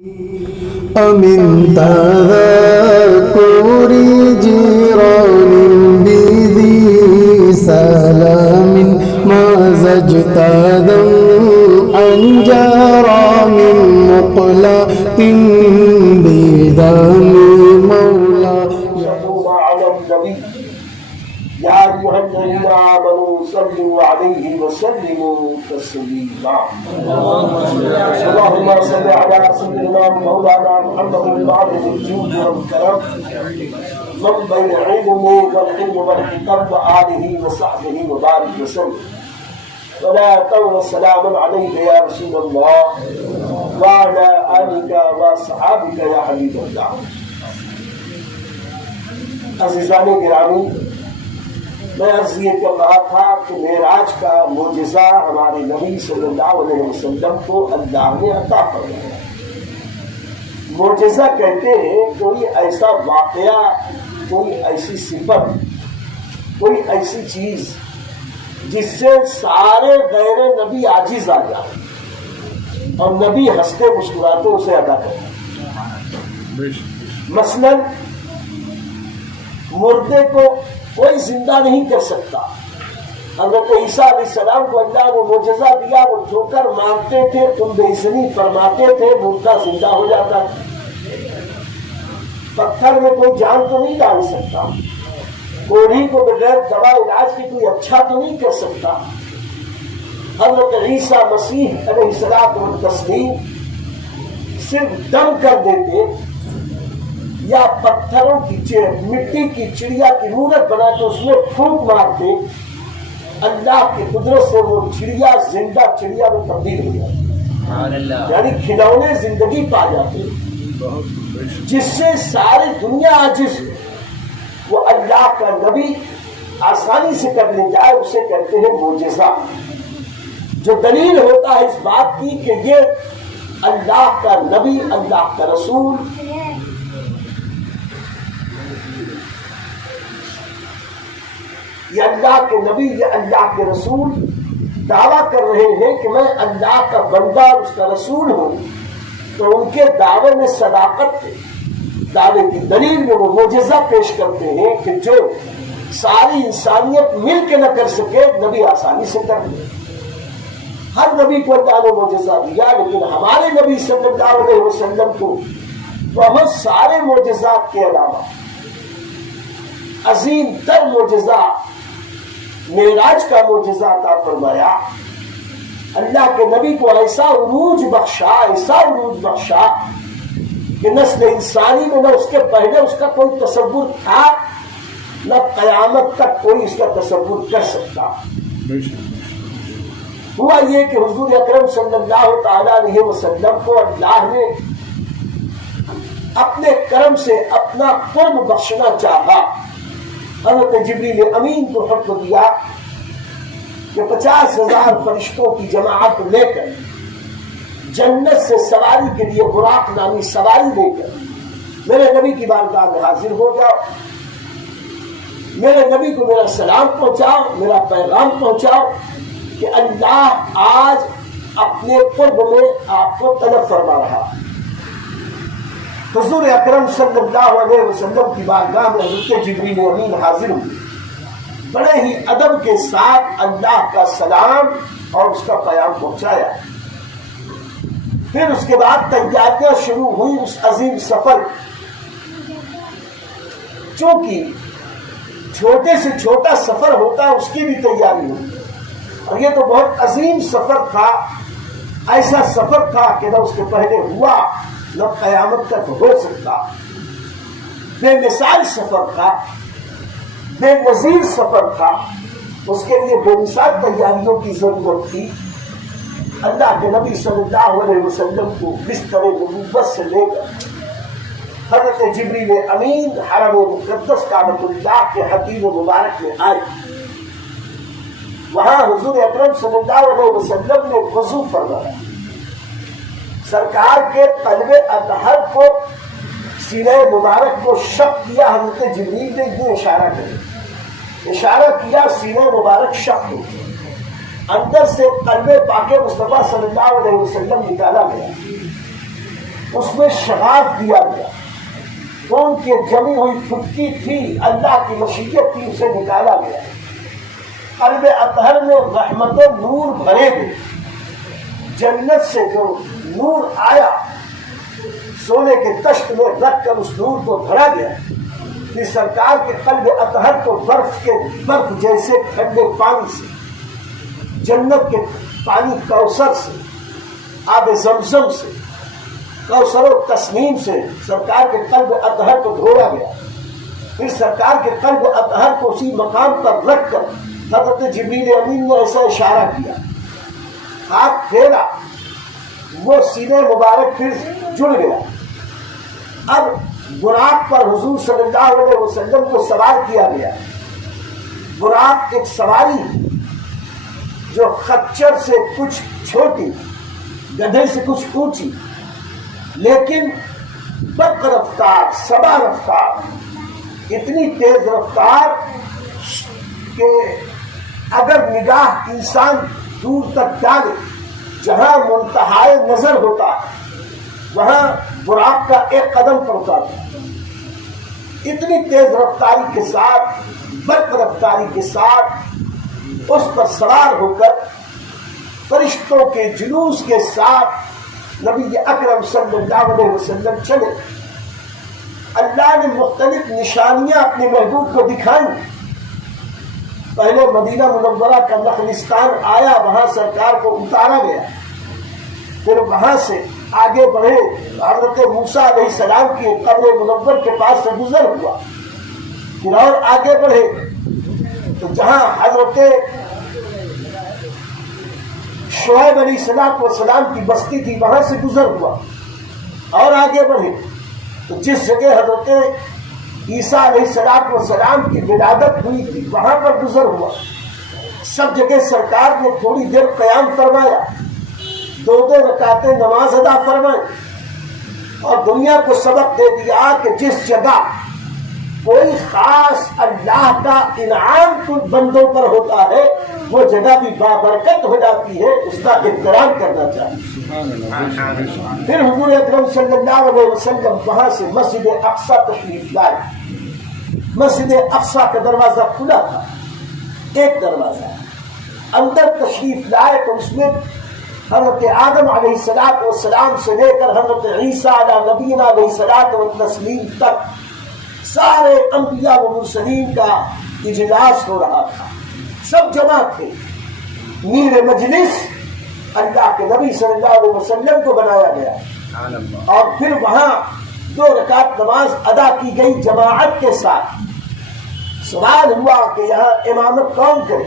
أمن تذكر جيران بذي سلام ما زجت ذنعا جرى من مقلة بدم مولى. صلوا على النبي يا أيها الذين آمنوا صلوا عليه وسلموا تسليما. اللهم صل على سيدنا مولانا محمد وعلى الجود والكرم من بين علمه والحلم والحكم وآله وصحبه وبارك وسلم. صلاة وسلام عليك يا رسول الله وعلى آلك وصحابك يا حبيب الله. عزیزان گرامی، میں عرض یہ کر رہا تھا کہ معراج کا معجزہ ہمارے نبی صلی اللہ علیہ وسلم کو اللہ نے عطا فرمایا. معجزہ کہتے ہیں کوئی ایسا واقعہ، کوئی ایسی صفت، کوئی ایسی چیز جس سے سارے غیر نبی عاجز آ جائیں اور نبی ہنستے مسکراتے اسے ادا کریں. مثلا مردے کو کوئی زندہ نہیں کر سکتا. حضرت عیسیٰ علیہ السلام کو اللہ نے معجزہ دیا، وہ ٹھوکر مارتے تھے، تم بے عزتی فرماتے تھے، مردہ زندہ ہو جاتا. پتھر میں کوئی جان تو نہیں ڈال سکتا، کوڑھی کو بغیر دوا علاج کی کوئی اچھا تو نہیں کر سکتا. حضرت عیسیٰ مسیح علیہ الصلوۃ والتسلیم صرف دم کر دیتے یا پتھروں کی مٹی کی چڑیا کی مورت بنا کے اس میں پھونک مارتے، اللہ کی قدرت سے وہ چڑیا زندہ چڑیا میں تبدیل ہو جاتی، یعنی کھلونے زندگی پا جاتے جس سے ساری دنیا عاجز ہے. وہ اللہ کا نبی آسانی سے کر لے جائے اسے کہتے ہیں معجزہ، جو دلیل ہوتا ہے اس بات کی کہ یہ اللہ کا نبی، اللہ کا رسول یہ اللہ کے نبی، یہ اللہ کے رسول دعویٰ کر رہے ہیں کہ میں اللہ کا بندہ اور اس کا رسول ہوں. تو ان کے دعوے میں صداقت ہے، دعوے کی دلیل میں وہ معجزہ پیش کرتے ہیں کہ جو ساری انسانیت مل کے نہ کر سکے نبی آسانی سے کر لے. ہر نبی کو اللہ نے معجزہ دیا، لیکن ہمارے نبی صلی اللہ علیہ وسلم کو بہت سارے معجزات کے علاوہ عظیم تر معجزہ معراج کا معجزہ عطا فرمایا. اللہ کے نبی کو ایسا عروج بخشا کہ نسل انسانی میں نہ اس کے پہلے اس کا کوئی تصور تھا، نہ قیامت تک کوئی اس کا تصور کر سکتا. ہوا یہ کہ حضور اکرم صلی اللہ تعالی علیہ وسلم کو اللہ نے اپنے کرم سے اپنا قرب بخشنا چاہا. حضرت جبریل امین کو حکم دیا کہ 50,000 فرشتوں کی جماعت لے کر جنت سے سواری کے لیے براق نامی سواری لے کر میرے نبی کی بارگاہ میں حاضر ہو جاؤ، میرے نبی کو میرا سلام پہنچاؤ، میرا پیغام پہنچاؤ کہ اللہ آج اپنے قرب میں آپ کو طلب فرما رہا. حضور اکرم صلی اللہ علیہ وسلم کی بارگاہ میں حضرت جبریل امین حاضر ہوئے، بڑے ہی ادب کے ساتھ اللہ کا سلام اور اس کا پیام پہنچایا. پھر اس کے بعد تیاریاں شروع ہوئی اس عظیم سفر. چونکہ چھوٹے سے چھوٹا سفر ہوتا ہے اس کی بھی تیاری ہوئی، اور یہ تو بہت عظیم سفر تھا. ایسا سفر تھا کہ نہ اس کے پہلے ہوا نہ قیامت تک ہو سکتا. بے مثال سفر تھا، بے نظیر سفر تھا. اس کے لیے بے مثال تیاریوں کی ضرورت تھی. اللہ کے نبی صلی اللہ علیہ وسلم کو بستر نبوت سے لے کر حضرت جبریل امین حرم مقدس کعبۃ اللہ کے حتیم مبارک میں آئے. وہاں حضور اکرم صلی اللہ علیہ وسلم نے وضو فرمایا. سرکار کے قلب اطہر کو سینہ مبارک کو شق کیا. حضرت جبریل نے یہ اشارہ کیا سینہ مبارک شق ہو. اندر سے قلب پاک مصطفیٰ صلی اللہ علیہ وسلم نکالا گیا. اس میں شغاف دیا گیا، خون کی جمی ہوئی پھٹکی تھی، اللہ کی مشیت تھی، اسے نکالا گیا، قلب اطہر میں رحمت و نور بھرے گئے، جنت سے جو نور آیا سونے کے تشت میں رکھ کر اس نور کو بھرا گیا، پھر سرکار کے قلب اطہر کو برف جیسے ٹھنڈے پانی سے، جنت کے پانی کوثر سے، آب زمزم سے، کوثر و تسنیم سے سرکار کے قلب اطہر کو دھویا گیا، پھر سرکار کے قلب اطہر کو اسی مقام پر رکھ کر حضرت جبریل امین نے ایسا اشارہ کیا، ہاتھ پھیرا، وہ سینے مبارک پھر جڑ گیا۔ اب براق پر حضور صلی اللہ علیہ وسلم کو سوار کیا گیا۔ براق ایک سواری جو خچر سے کچھ چھوٹی، گدھے سے کچھ اونچی، لیکن برق رفتار، سبا رفتار، اتنی تیز رفتار کہ اگر نگاہ انسان دور تک ڈالے، جہاں منتہائے نظر ہوتا وہاں براق کا ایک قدم پڑتا تھا۔ اتنی تیز رفتاری کے ساتھ، برق رفتاری کے ساتھ اس پر سوار ہو کر فرشتوں کے جلوس کے ساتھ نبی اکرم صلی اللہ علیہ وسلم چلے۔ اللہ نے مختلف نشانیاں اپنے محبوب کو دکھائیں۔ پہلے مدینہ منورہ کا نخلستان آیا، وہاں سرکار کو اتارا گیا، پھر وہاں سے آگے بڑھے، حضرت موسیٰ علیہ السلام کی قبر منور کے پاس سے گزر ہوا، پھر اور آگے بڑھے تو جہاں حضرت شعیب علیہ السلام کی بستی تھی وہاں سے گزر ہوا، اور آگے بڑھے تو جس جگہ حضرت عیسیٰ علیہ السلام کی ولادت ہوئی تھی وہاں پر گزر ہوا۔ سب جگہ سرکار نے تھوڑی دیر قیام فرمایا، 2 رکعتیں نماز ادا فرمائی، اور دنیا کو سبق دے دیا کہ جس جگہ کوئی خاص اللہ کا انعام کچھ بندوں پر ہوتا ہے وہ جگہ بھی بابرکت ہو جاتی ہے، اس کا احترام کرنا چاہیے۔ پھر حضور اکرم صلی اللہ علیہ وسلم وہاں سے مسجد اقصی تشریف لائے۔ مسجد اقصی کا دروازہ کھلا تھا، ایک دروازہ، اندر تشریف لائے تو اس میں حضرت آدم علیہ السلام سے لے کر حضرت عیسیٰ علیہ نبینا علیہ الصلوۃ والتسلیم تک سارے انبیاء و مرسلین کا اجلاس ہو رہا تھا، سب جمع تھے۔ میر مجلس اللہ کے نبی صلی اللہ علیہ وسلم کو بنایا گیا، اور پھر وہاں 2 رکعت نماز ادا کی گئی جماعت کے ساتھ۔ سوال ہوا کہ یہاں امامت کون کرے؟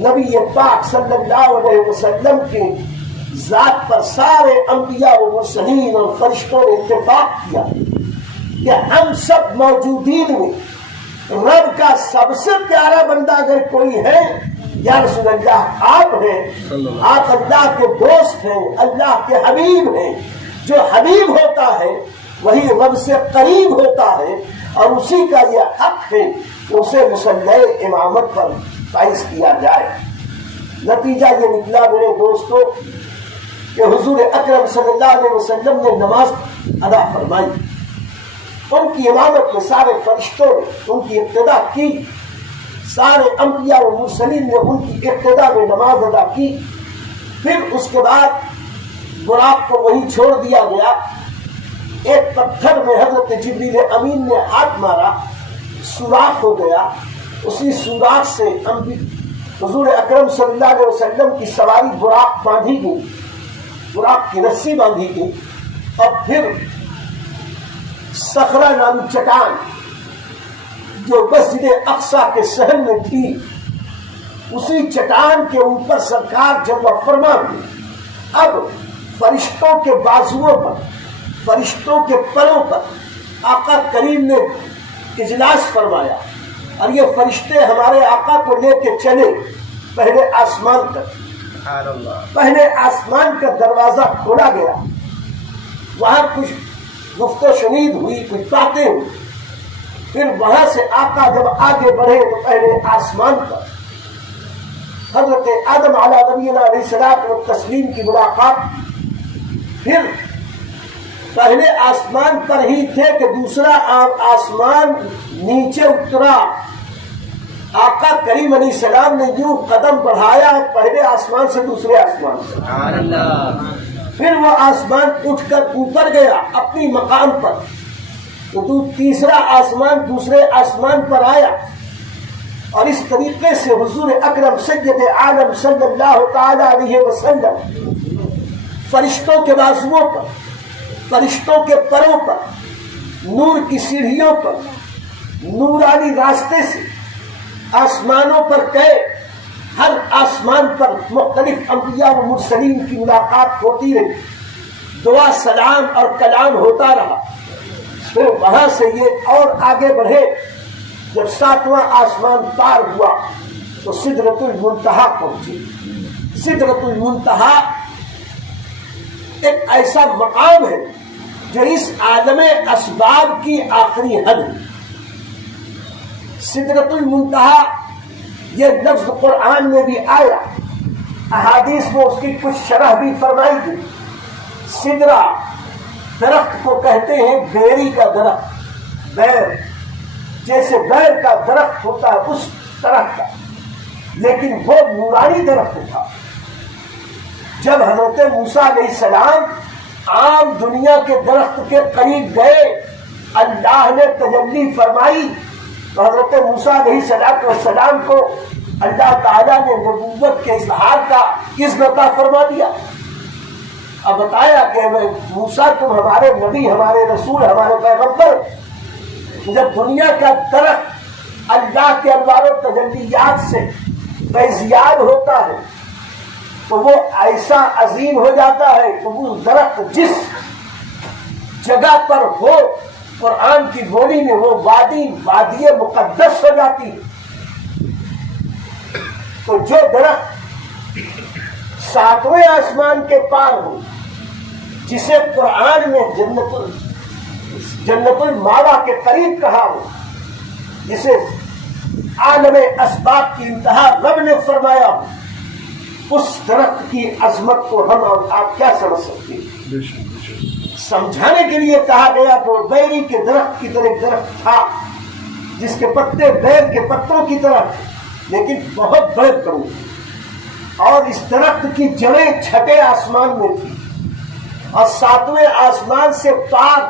نبی پاک صلی اللہ علیہ وسلم کے ذات پر سارے انبیاء و مرسلین اور فرشتوں نے اتفاق کیا کہ ہم سب موجودین میں رب کا سب سے پیارا بندہ اگر کوئی ہے یا رسول اللہ آپ ہیں، آپ اللہ کے دوست ہیں، اللہ کے حبیب ہیں۔ جو حبیب ہوتا ہے وہی رب سے قریب ہوتا ہے، اور اسی کا یہ حق ہے کہ اسے مصلی امامت پر فائز کیا جائے۔ نتیجہ یہ نکلا میرے دوستو کہ حضور اکرم صلی اللہ علیہ وسلم نے نماز ادا فرمائی، ان کی امامت میں سارے فرشتوں نے ان کی ابتدا کی، سارے انبیاء و مرسلین نے ان کی ابتدا میں نماز ادا کی۔ پھر اس کے بعد براق کو وہیں چھوڑ دیا گیا۔ ایک پتھر میں حضرت جبریل امین نے ہاتھ مارا، سوراخ ہو گیا، اسی سوراخ سے حضور اکرم صلی اللہ علیہ وسلم کی سواری براق باندھی گئی، براق کی رسی باندھی گئی، اور پھر صخرہ نامی چٹان جو مسجد اقصی کے شہر میں تھی، اسی چٹان کے اوپر سرکار جلوہ فرما ہوئی۔ اب فرشتوں کے بازوؤں پر، فرشتوں کے پروں پر آقا کریم نے اجلاس فرمایا، اور یہ فرشتے ہمارے آقا کو لے کے چلے پہلے آسمان تک۔ پہلے آسمان کا دروازہ کھولا گیا، وہاں کچھ گفت و شنید ہوئی، کچھ باتیں ہوئی۔ پھر وہاں سے آقا جب آگے بڑھے تو پہلے آسمان پر حضرت آدم علیہ نبینا علیہ الصلوۃ والتسلیم کی ملاقات، پھر پہلے آسمان پر ہی تھے کہ دوسرا آسمان نیچے اترا. آقا کریم علیہ السلام نے یوں قدم بڑھایا پہلے آسمان سے دوسرے آسمان سے. پھر وہ آسمان اٹھ کر اوپر گیا اپنی مقام پر, تو تیسرا آسمان دوسرے آسمان پر آیا. اور اس طریقے سے حضور اکرم سید عالم صلی اللہ تعالی علیہ وسلم فرشتوں کے بازوؤں پر, فرشتوں کے پروں پر, نور کی سیڑھیوں پر, نورانی راستے سے آسمانوں پر گئے. ہر آسمان پر مختلف انبیاء و مرسلین کی ملاقات ہوتی رہی, دعا سلام اور کلام ہوتا رہا. پھر وہاں سے یہ اور آگے بڑھے. جب 7واں آسمان پار ہوا تو سدرۃ المنتہا پہنچی. سدرۃ المنتہا ایک ایسا مقام ہے جو اس عالم اسباب کی آخری حد ہے. سدرۃ المنتہا یہ لفظ قرآن میں بھی آیا, احادیث میں اس کی کچھ شرح بھی فرمائی گئی. سدرہ درخت کو کہتے ہیں بیری کا درخت, بیر, جیسے بیر کا درخت ہوتا ہے اس طرح کا, لیکن وہ نورانی درخت تھا. جب حضرت موسیٰ علیہ السلام عام دنیا کے درخت کے قریب گئے, اللہ نے تجلی فرمائی تو حضرت موسیٰ علیہ السلام کو اللہ تعالیٰ نے نبوت کے اظہار کا اذن عطا فرما دیا. اب بتایا کہ موسیٰ تم ہمارے نبی, ہمارے رسول, ہمارے پیغمبر. جب دنیا کا درخت اللہ کے انوار و تجلیات سے فیضیاب ہوتا ہے تو وہ ایسا عظیم ہو جاتا ہے کہ وہ درخت جس جگہ پر ہو, قرآن کی بولی میں وہ وادی مقدس ہو جاتی ہے. تو جو درخت 7ویں آسمان کے پار ہو, جسے قرآن میں جنت الماوا کے قریب کہا ہو, جسے عالم اسباب کی انتہا رب نے فرمایا ہو, اس درخت کی عظمت کو ہم اور آپ کیا سمجھ سکتے ہیں؟ سمجھانے کے لیے کہا گیا تو بیری کے درخت کی طرح ایک درخت تھا جس کے پتے بیر کے پتوں کی طرح تھے, لیکن بہت بڑے کرو, اور اس درخت کی جڑیں 6 آسمان میں تھی, اور 7ویں آسمان سے پار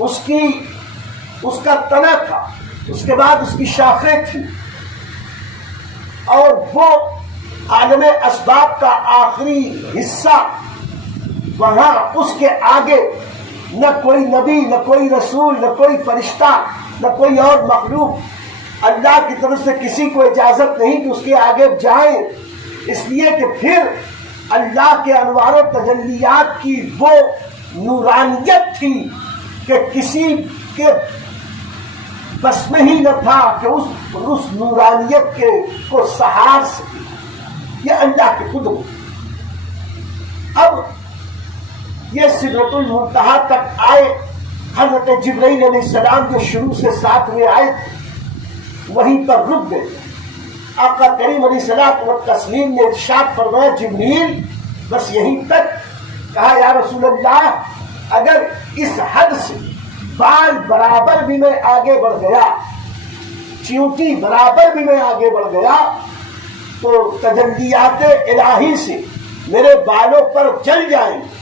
اس کا تنا تھا, اس کے بعد اس کی شاخیں تھیں, اور وہ عالم اسباب کا آخری حصہ. وہاں اس کے آگے نہ کوئی نبی, نہ کوئی رسول, نہ کوئی فرشتہ, نہ کوئی اور مخلوق. اللہ کی طرف سے کسی کو اجازت نہیں کہ اس کے آگے جائیں, اس لیے کہ پھر اللہ کے انوار و تجلیات کی وہ نورانیت تھی کہ کسی کے بس میں ہی نہ تھا کہ اس نورانیت کے کو سہار سکے. یہ اللہ کی قدرت. اب یہ سدرۃ المنتہا تک آئے. حضرت جبرائیل علیہ السلام جو شروع سے ساتھ میں آئے تھے وہیں پر رک گئے. آقا کریم علیہ الصلوۃ والتسلیم نے ارشاد فرمایا, جبریل بس یہیں تک. کہا یا رسول اللہ, اگر اس حد سے بال برابر بھی میں آگے بڑھ گیا, چیونٹی برابر بھی میں آگے بڑھ گیا, تو تجلیات الہی سے میرے بالوں پر جل جائیں گے.